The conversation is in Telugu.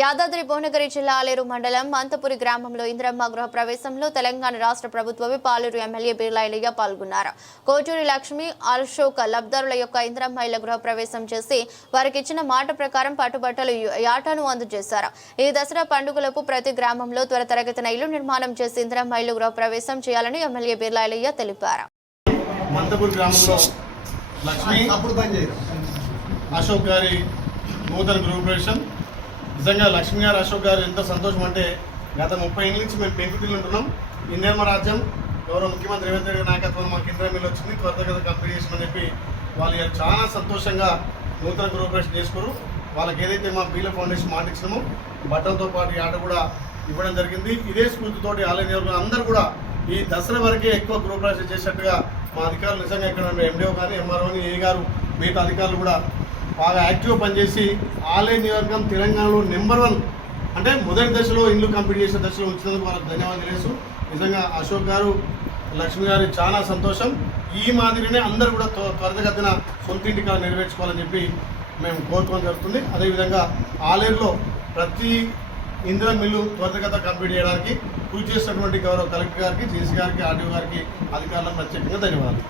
యాదాద్రి భువనగిరి జిల్లా ఆలేరు మండలం మంతపురి గ్రామంలో ఇంద్రమ్మ గృహ ప్రవేశంలో తెలంగాణ రాష్ట్ర ప్రభుత్వమే పాలేరు ఎమ్మెల్యే బిర్లాయిలయ్య పాల్గొన్నారు. కోటూరి లక్ష్మి అశోక్ లబ్దారుల యొక్క ఇంద్రమ్మ ఇళ్ళ గృహ ప్రవేశం చేసి వారికి ఇచ్చిన మాట ప్రకారం పట్టుబట్టలు యాటను అందజేశారు. ఈ దసరా పండుగలకు ప్రతి గ్రామంలో త్వరతరగతిన ఇల్లు నిర్మాణం చేసి ఇంద్రమ్మ ఇల్లు గృహ ప్రవేశం చేయాలని ఎమ్మెల్యే బిర్లాయిలయ్య తెలిపారు. మంతపూర్ గ్రామంలో లక్ష్మి అశోక్ గారి నూతన గృహప్రవేశం నిజంగా లక్ష్మీ గారు అశోక్ గారు ఎంత సంతోషం అంటే గత ముప్పై ఏళ్ళ నుంచి మేము పెంకుటిల్లు ఉంటున్నాం. ఇందిరమ్మ రాజ్యం గౌరవ ముఖ్యమంత్రి రేవంత్ రెడ్డి నాయకత్వంలో మాకు ఇందిరా మిల్లు వచ్చింది. త్వరితగత కంప్లీట్ చేసామని చెప్పి వాళ్ళు చాలా సంతోషంగా నూతన గృహప్రవేశం చేసుకోరు వాళ్ళకి ఏదైతే మా బీల ఫౌండేషన్ మాట బట్టలతో పాటు ఆట కూడా ఇవ్వడం జరిగింది. ఇదే స్ఫూర్తితోటి ఆలయ నియోజకవర్గం అందరూ కూడా ఈ దసరా వరకే ఎక్కువ గృహప్రవేశం చేసినట్టుగా మా అధికారులు నిజంగా ఇక్కడ ఎండిఓ కానీ ఎంఆర్ఓని ఏ గారు మిగతా అధికారులు కూడా బాగా యాక్టివ్గా పనిచేసి ఆలయ నియోజకవర్గం తెలంగాణలో నెంబర్ వన్. అంటే మొదటి దశలో ఇల్లు కంప్లీట్ చేసే దశలో వచ్చినందుకు వాళ్ళకి ధన్యవాదాలు తెలుసు నిజంగా అశోక్ గారు లక్ష్మి గారు చాలా సంతోషం. ఈ మాదిరినే అందరూ కూడా త్వ- త్వరితగతిన సొంత ఇంటికి నెరవేర్చుకోవాలని చెప్పి మేము కోరుకోవడం జరుగుతుంది. అదేవిధంగా ఆలేరులో ప్రతి ఇందిరా మిల్లు త్వరితగత కంప్లీట్ చేయడానికి కృషి చేసినటువంటి గౌరవ కలెక్టర్ గారికి జేసీ గారికి ఆర్డీఓ గారికి అధికారులకు ప్రత్యేకంగా ధన్యవాదాలు.